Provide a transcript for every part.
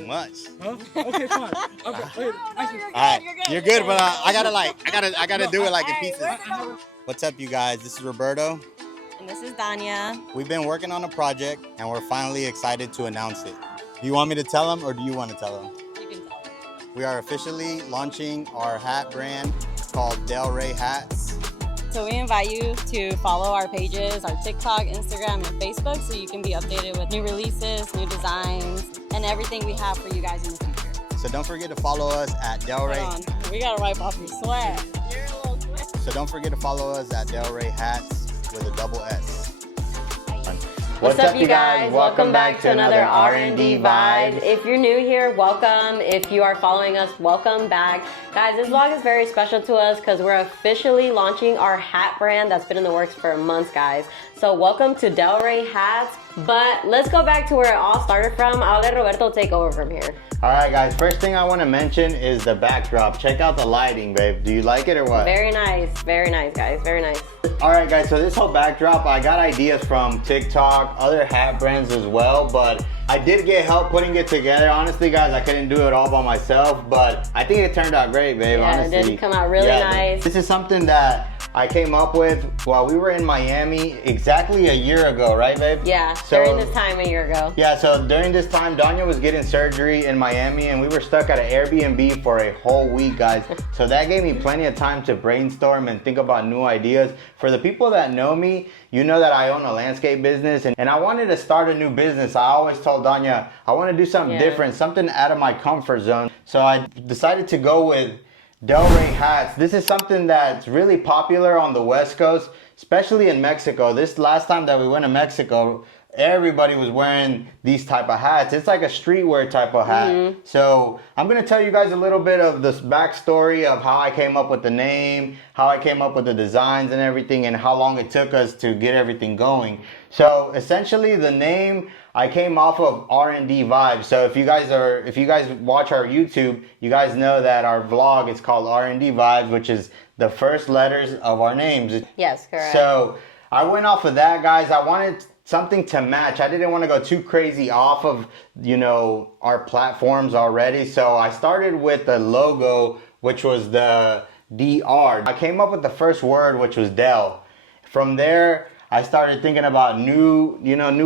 much. Huh? Okay, fine. Okay, wait. Actually, All right, you're good, but I gotta do it like in pieces. What's up, you guys? This is Roberto. And this is Danya. We've been working on a project, and we're finally excited to announce it. Do you want me to tell them, or do you want to tell them? You can tell them. We are officially launching our hat brand called Del Rey Hats. So we invite you to follow our pages, our TikTok, Instagram, and Facebook, so you can be updated with new releases, new designs, and everything we have for you guys in the future. So don't forget to follow us at Del Rey. Hold on. We gotta wipe off your sweat. You're a little sweat. So don't forget to follow us at Del Rey Hats with a double S. What's up, you guys? Welcome back to another R&D Vibes. If you're new here, welcome. If you are following us, welcome back. Guys, this vlog is very special to us because we're officially launching our hat brand that's been in the works for months, guys. So welcome to Del Rey Hats. But let's go back to where it all started from. I'll let Roberto take over from here. All right, guys, first thing I want to mention is the backdrop. Check out the lighting, babe. Do you like it or what? Very nice, guys, very nice. All right, guys, so this whole backdrop, I got ideas from TikTok, other hat brands as well, but I did get help putting it together. Honestly, guys, I couldn't do it all by myself, but I think it turned out great, babe, Yeah, honestly. it did come out really nice. This is something that I came up with while we were in Miami exactly a year ago, right, babe? Yeah, So- during this time a year ago. Yeah, so during this time, Danya was getting surgery in Miami, and we were stuck at an Airbnb for a whole week, guys. So that gave me plenty of time to brainstorm and think about new ideas. For the people that know me, you know that I own a landscape business, and I wanted to start a new business. I always told Danya, I want to do something different, something out of my comfort zone. So I decided to go with Del Rey hats. This is something that's really popular on the West Coast, especially in Mexico. This last time that we went to Mexico, everybody was wearing these type of hats. It's like a streetwear type of hat. So I'm gonna tell you guys a little bit of this backstory of how I came up with the name, how I came up with the designs and everything, and how long it took us to get everything going. So essentially the name, I came off of R&D Vibes. So if you guys watch our YouTube, you guys know that our vlog is called R&D Vibes, which is the first letters of our names. Yes, correct. So I went off of that, guys. I wanted something to match. I didn't want to go too crazy off of, our platforms already. So I started with the logo, which was the DR. I came up with the first word, which was Del. From there, I started thinking about new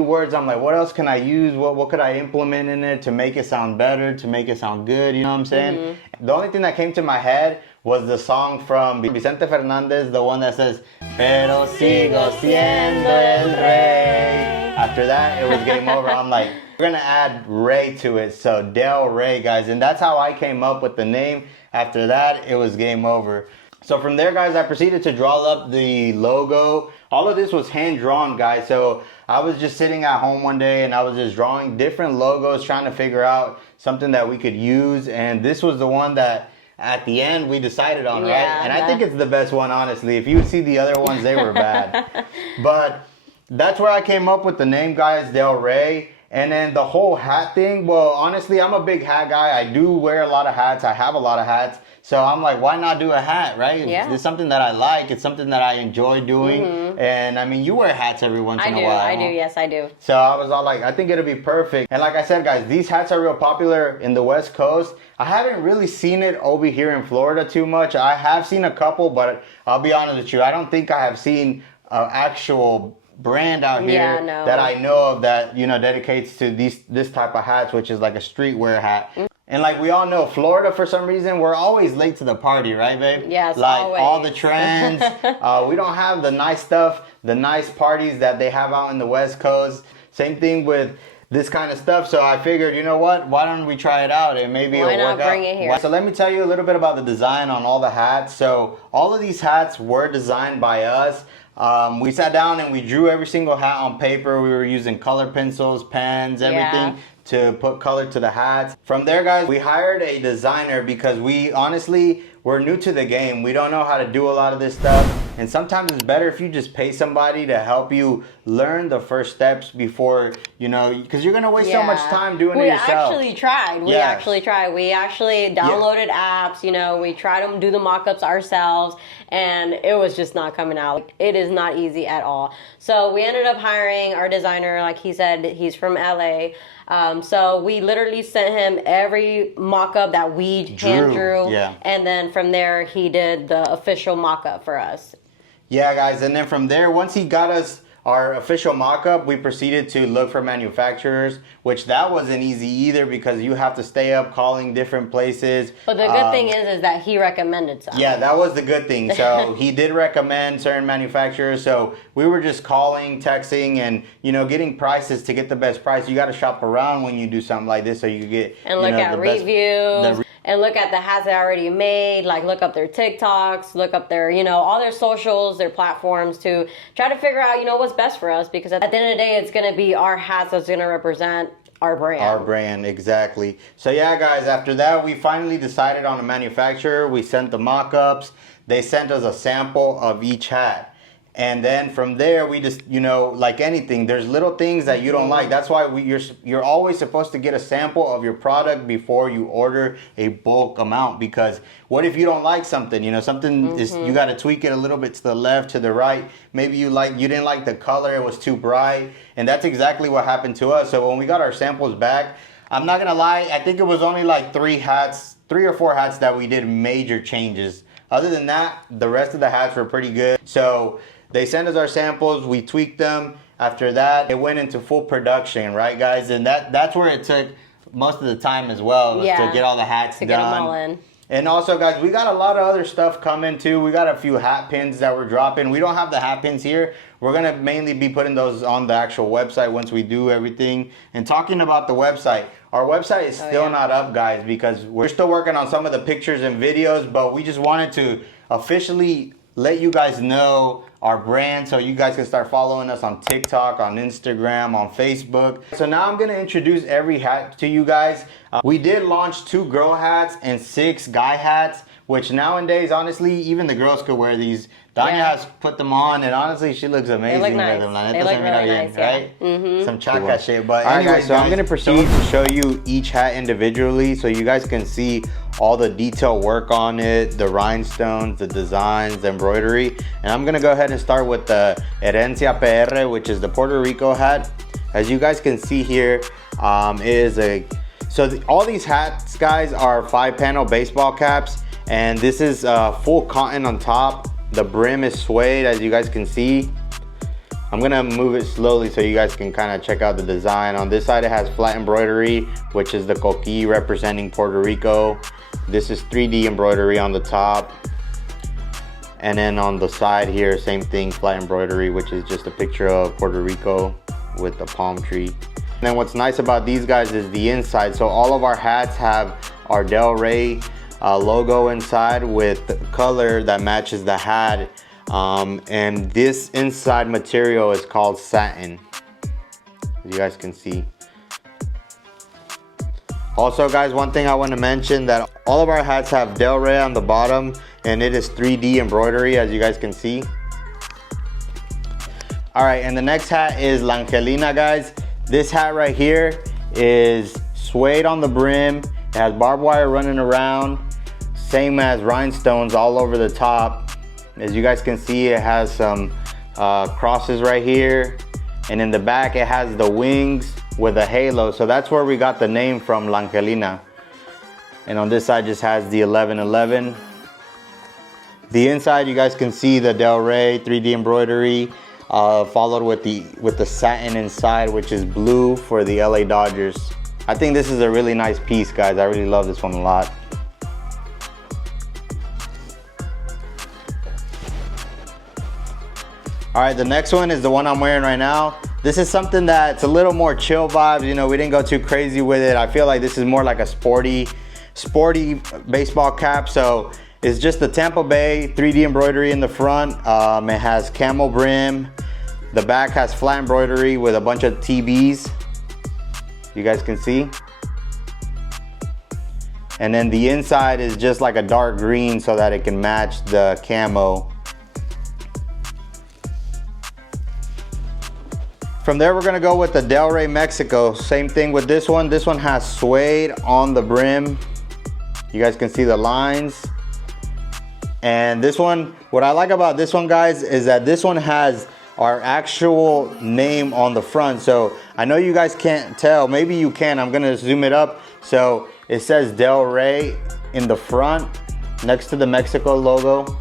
words. I'm like, what else can I use? What could I implement in it to make it sound better, to make it sound good? You know what I'm saying? The only thing that came to my head was the song from Vicente Fernandez, the one that says, Pero sigo siendo el rey. After that, it was game over. I'm like, we're gonna add Rey to it. So Del Rey, guys. And that's how I came up with the name. After that, it was game over. So from there, guys, I proceeded to draw up the logo. All of this was hand drawn, guys. So I was just sitting at home one day and I was just drawing different logos, trying to figure out something that we could use. And this was the one that at the end we decided on, right? And I think it's the best one, honestly. If you see the other ones, they were bad. But that's where I came up with the name, guys, Del Rey. And then the whole hat thing, well, honestly, I'm a big hat guy. I do wear a lot of hats. I have a lot of hats. So I'm like, why not do a hat, right? Yeah. It's something that I like. It's something that I enjoy doing. And I mean, you wear hats every once in a while. I do, yes, I do. So I was all like, I think it'll be perfect. And like I said, guys, these hats are real popular in the West Coast. I haven't really seen it over here in Florida too much. I have seen a couple, but I'll be honest with you, I don't think I have seen an actual brand out here that I know of that dedicates to this type of hats, which is like a streetwear hat. And like we all know, Florida, for some reason, we're always late to the party, right, babe? Yes, like always. All the trends. We don't have the nice stuff, the nice parties that they have out in the West Coast. Same thing with this kind of stuff. So I figured, you know what? Why don't we try it out and maybe it'll work out. Why not bring it here? So let me tell you a little bit about the design on all the hats. So all of these hats were designed by us. We sat down and we drew every single hat on paper. We were using color pencils, pens, everything to put color to the hats. From there, guys, we hired a designer because we honestly, we're new to the game. We don't know how to do a lot of this stuff. And sometimes it's better if you just pay somebody to help you learn the first steps before, you know, because you're gonna waste so much time doing it yourself. We actually tried. We actually downloaded apps, you know, we tried to do the mock-ups ourselves, and it was just not coming out. It is not easy at all. So we ended up hiring our designer. Like he said, he's from LA. So we literally sent him every mock-up that we hand drew. Yeah. And then from there, he did the official mock-up for us. Yeah, guys. And then from there, once he got us our official mock-up, we proceeded to look for manufacturers, which that wasn't easy either because you have to stay up calling different places. But the good thing is that he recommended some. Yeah, that was the good thing. So he did recommend certain manufacturers. So we were just calling, texting, and, you know, getting prices to get the best price. You got to shop around when you do something like this so you get, and look at reviews. And look at the hats they already made, like look up their TikToks, look up their, you know, all their socials, their platforms to try to figure out, you know, what's best for us. Because at the end of the day, it's going to be our hats that's going to represent our brand. Our brand, exactly. So yeah, guys, after that, we finally decided on a manufacturer. We sent the mock-ups. They sent us a sample of each hat. And then from there, we just, you know, like anything, there's little things that you don't like. That's why you're always supposed to get a sample of your product before you order a bulk amount. Because what if you don't like something? You know, something is, you got to tweak it a little bit to the left, to the right. Maybe you didn't like the color, it was too bright. And that's exactly what happened to us. So when we got our samples back, I'm not gonna lie, I think it was only like 3 or 4 hats that we did major changes. Other than that, the rest of the hats were pretty good. So they sent us our samples, we tweaked them. After that, it went into full production, right, guys? And that's where it took most of the time as well, was to get all the hats done. To get them all in. And also, guys, we got a lot of other stuff coming too. We got a few hat pins that we're dropping. We don't have the hat pins here. We're gonna mainly be putting those on the actual website once we do everything. And talking about the website, our website is still not up, guys, because we're still working on some of the pictures and videos, but we just wanted to officially let you guys know our brand so you guys can start following us on TikTok, on Instagram, on Facebook. So now I'm gonna introduce every hat to you guys. We did launch 2 girl hats and 6 guy hats, which nowadays, honestly, even the girls could wear these. Danya has put them on, and honestly, she looks amazing with them. They look really nice, right? Some chaca shit. But anyway, so I'm gonna proceed to show you each hat individually so you guys can see all the detail work on it, the rhinestones, the designs, the embroidery. And I'm gonna go ahead and start with the Herencia PR, which is the Puerto Rico hat. As you guys can see here, all these hats, guys, are 5-panel baseball caps, and this is full cotton on top. The brim is suede, as you guys can see. I'm gonna move it slowly so you guys can kind of check out the design. On this side, it has flat embroidery, which is the coquille representing Puerto Rico. This is 3D embroidery on the top. And then on the side here, same thing, flat embroidery, which is just a picture of Puerto Rico with a palm tree. And then what's nice about these guys is the inside. So all of our hats have our Del Rey logo inside with the color that matches the hat. And this inside material is called satin, as you guys can see. Also, guys, one thing I want to mention, that all of our hats have Del Rey on the bottom, and it is 3D embroidery, as you guys can see. All right, and the next hat is La Angelina, guys. This hat right here is suede on the brim. It has barbed wire running around, same as rhinestones all over the top. As you guys can see, it has some crosses right here, and in the back it has the wings with a halo. So that's where we got the name from, La Angelina. And on this side just has the 1111. The inside, you guys can see the Del Rey 3D embroidery, followed with the satin inside, which is blue for the LA Dodgers. I think this is a really nice piece, guys. I really love this one a lot. All right, the next one is the one I'm wearing right now. This is something that's a little more chill vibes. You know, we didn't go too crazy with it. I feel like this is more like a sporty baseball cap. So it's just the Tampa Bay 3D embroidery in the front. It has camel brim. The back has flat embroidery with a bunch of TBs. You guys can see. And then the inside is just like a dark green so that it can match the camo. From there, we're gonna go with the Del Rey Mexico. Same thing with this one. This one has suede on the brim. You guys can see the lines. And this one, what I like about this one, guys, is that this one has our actual name on the front. So I know you guys can't tell, maybe you can, I'm gonna zoom it up. So it says Del Rey in the front next to the Mexico logo.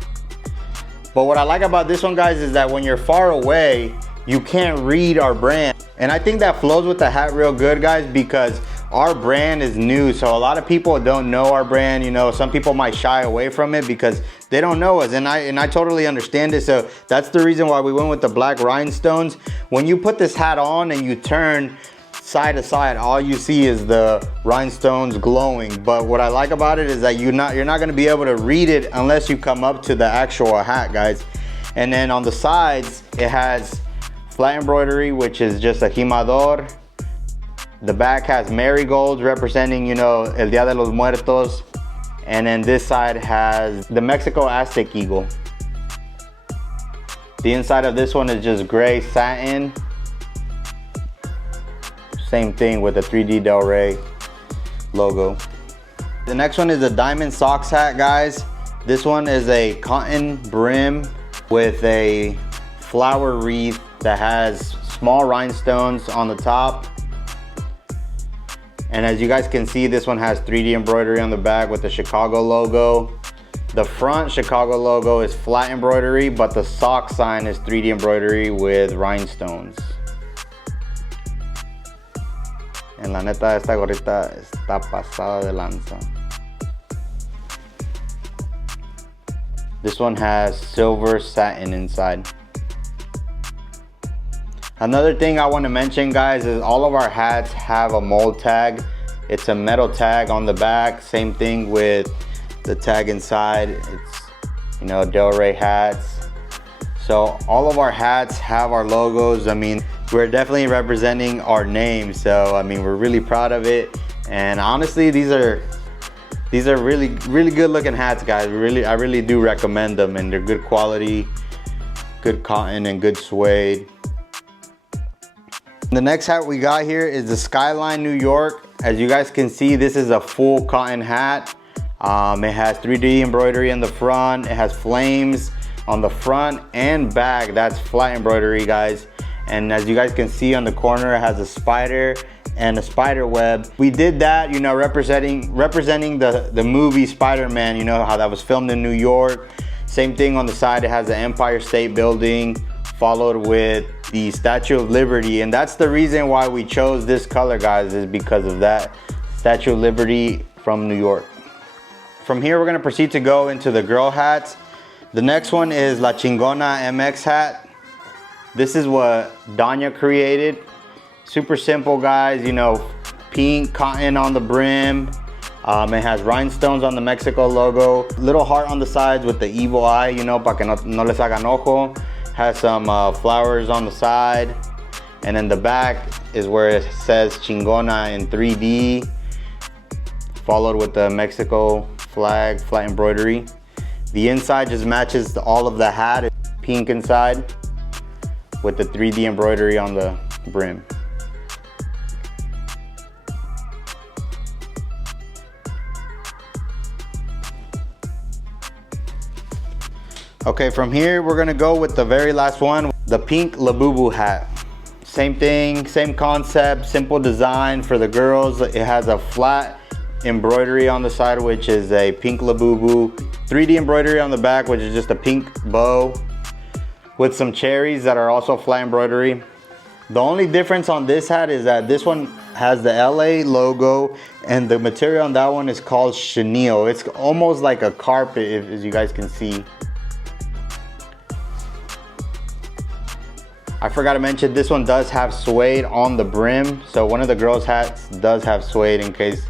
But what I like about this one, guys, is that when you're far away, you can't read our brand. And I think that flows with the hat real good, guys, because our brand is new. So a lot of people don't know our brand. You know, some people might shy away from it because they don't know us. And I totally understand it. So that's the reason why we went with the black rhinestones. When you put this hat on and you turn side to side, all you see is the rhinestones glowing. But what I like about it is that you're not gonna be able to read it unless you come up to the actual hat, guys. And then on the sides, it has flat embroidery, which is just a jimador. The back has marigolds representing, you know, El Dia de los Muertos. And then this side has the Mexico Aztec eagle. The inside of this one is just gray satin. Same thing with the 3D Del Rey logo. The next one is the Diamond Socks hat, guys. This one is a cotton brim with a flower wreath that has small rhinestones on the top. And as you guys can see, this one has 3D embroidery on the back with the Chicago logo. The front Chicago logo is flat embroidery, but the sock sign is 3D embroidery with rhinestones. En la neta, esta gorrita está pasada de lanza. This one has silver satin inside. Another thing I want to mention, guys, is all of our hats have a mold tag. It's a metal tag on the back. Same thing with the tag inside. It's, you know, Del Rey hats. So all of our hats have our logos. I mean, we're definitely representing our name. So I mean, we're really proud of it. And honestly, these are really good looking hats, guys. I really do recommend them, and they're good quality, good cotton and good suede. The next hat we got here is the Skyline New York. As you guys can see, this is a full cotton hat. It has 3D embroidery in the front. It has flames on the front and back. That's flat embroidery, guys. And as you guys can see on the corner, it has a spider and a spider web. We did that, you know, representing the movie Spider-Man, you know, how that was filmed in New York. Same thing on the side, it has the Empire State Building, followed with the Statue of Liberty. And that's the reason why we chose this color, guys, is because of that Statue of Liberty from New York. From here, we're gonna proceed to go into the girl hats. The next one is La Chingona MX hat. This is what Danya created. Super simple, guys, you know, pink cotton on the brim. It has rhinestones on the Mexico logo. Little heart on the sides with the evil eye, you know, para que no les hagan ojo. Has some flowers on the side. And then the back is where it says Chingona in 3D. Followed with the Mexico flag, flat embroidery. The inside just matches all of the hat. It's pink inside with the 3D embroidery on the brim. Okay, from here, we're gonna go with the very last one, the pink Labubu hat. Same thing, same concept, simple design for the girls. It has a flat embroidery on the side, which is a pink Labubu. 3D embroidery on the back, which is just a pink bow with some cherries that are also flat embroidery. The only difference on this hat is that this one has the LA logo, and the material on that one is called chenille. It's almost like a carpet, as you guys can see. I forgot to mention, this one does have suede on the brim. So one of the girls' hats does have suede in case,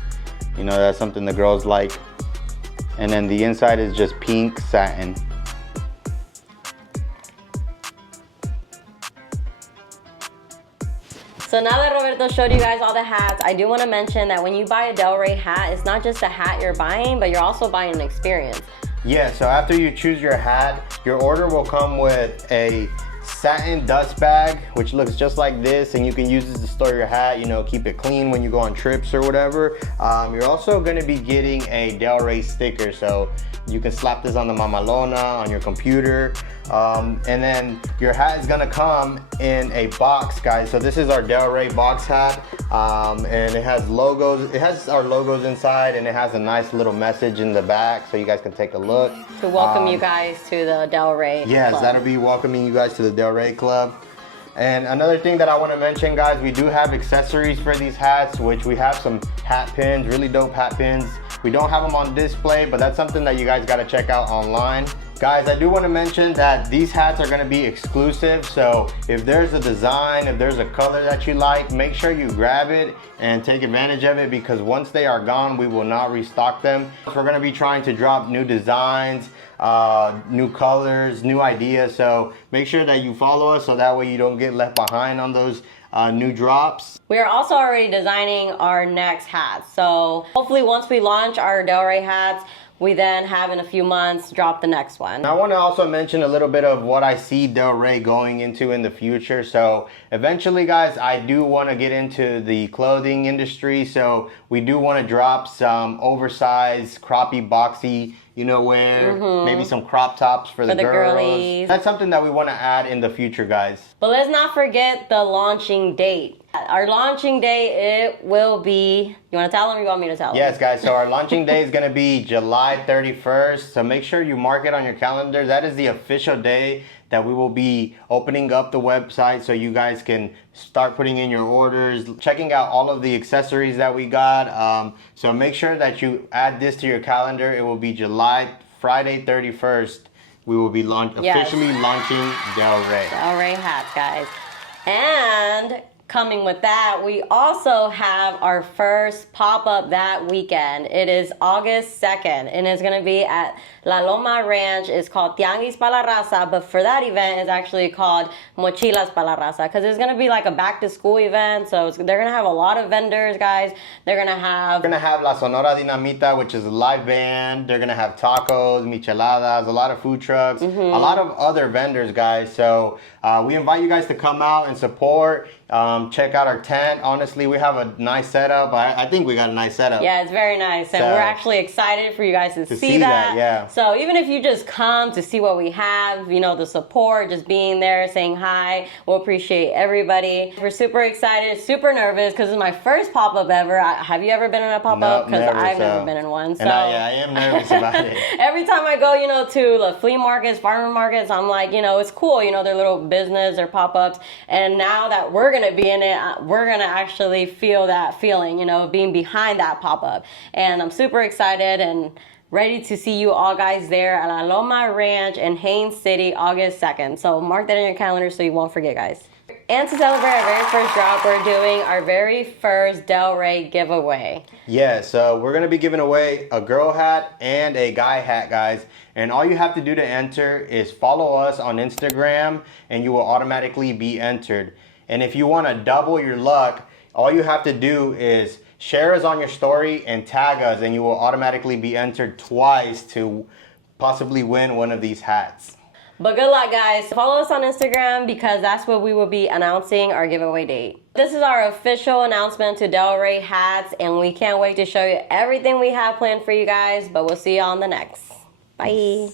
you know, that's something the girls like. And then the inside is just pink satin. So now that Roberto showed you guys all the hats, I do want to mention that when you buy a Del Rey hat, it's not just a hat you're buying, but you're also buying an experience. Yeah, so after you choose your hat, your order will come with a satin dust bag, which looks just like this, and you can use this to store your hat, you know, keep it clean when you go on trips or whatever. You're also gonna be getting a Del Rey sticker, so you can slap this on the Mamalona, on your computer. And then your hat is gonna come in a box, guys. So this is our Del Rey box hat, and it has logos. It has our logos inside, and it has a nice little message in the back, so you guys can take a look. To welcome you guys to the Del Rey Yes, Club. that'll be welcoming you guys to the Del Rey Club. And another thing that I want to mention, guys, we do have accessories for these hats, which we have some hat pins, really dope hat pins. We don't have them on display, but that's something that you guys got to check out online. Guys, I do want to mention that these hats are going to be exclusive, so if there's a design, if there's a color that you like, make sure you grab it and take advantage of it, because once they are gone, we will not restock them. We're going to be trying to drop new designs, new colors, new ideas, so make sure that you follow us so that way you don't get left behind on those new drops. We are also already designing our next hats, so hopefully once we launch our Del Rey hats, we then have in a few months drop the next one. I want to also mention a little bit of what I see Del Rey going into in the future. So eventually, guys, I do want to get into the clothing industry. So we do want to drop some oversized, croppy, boxy, you know, wear, maybe some crop tops for the girls. Girlies. That's something that we want to add in the future, guys. But let's not forget the launching date. Our launching day, it will be, you want to tell them or you want me to tell them? Yes, guys, so our launching day is going to be July 31st. So make sure you mark it on your calendar. That is the official day that we will be opening up the website so you guys can start putting in your orders, checking out all of the accessories that we got. So make sure that you add this to your calendar. It will be Friday 31st. We will be officially launching Del Rey. Del Rey hats, guys. And coming with that, we also have our first pop-up that weekend. It is August 2nd, and it's going to be at La Loma Ranch. It's called Tianguis para la Raza, but for that event, it's actually called Mochilas para la Raza, because it's going to be like a back-to-school event, so they're going to have a lot of vendors, guys. They're going to have La Sonora Dinamita, which is a live band. They're going to have tacos, micheladas, a lot of food trucks, a lot of other vendors, guys. So we invite you guys to come out and support. Check out our tent. Honestly, we have a nice setup. I think we got a nice setup. Yeah, it's very nice, and we're actually excited for you guys to see that. Yeah. So even if you just come to see what we have, you know, the support, just being there, saying hi, we'll appreciate everybody. We're super excited, super nervous, because it's my first pop-up ever. Have you ever been in a pop-up? Because I've never been in one. So and I am nervous about it. Every time I go, you know, to the flea markets, farmer markets, I'm like, you know, it's cool, you know, their little business, their pop-ups. And now that we're going to be in it, we're going to actually feel that feeling, you know, being behind that pop-up. And I'm super excited and ready to see you all guys there at La Loma Ranch in Haines City, August 2nd. So mark that in your calendar so you won't forget, guys. And to celebrate our very first drop, we're doing our very first Del Rey giveaway. Yeah, so we're going to be giving away a girl hat and a guy hat, guys. And all you have to do to enter is follow us on Instagram, and you will automatically be entered. And if you want to double your luck, all you have to do is share us on your story and tag us, and you will automatically be entered twice to possibly win one of these hats. But good luck, guys. Follow us on Instagram, because that's where we will be announcing our giveaway date. This is our official announcement to Del Rey hats, and we can't wait to show you everything we have planned for you guys. But we'll see you on the next. Bye.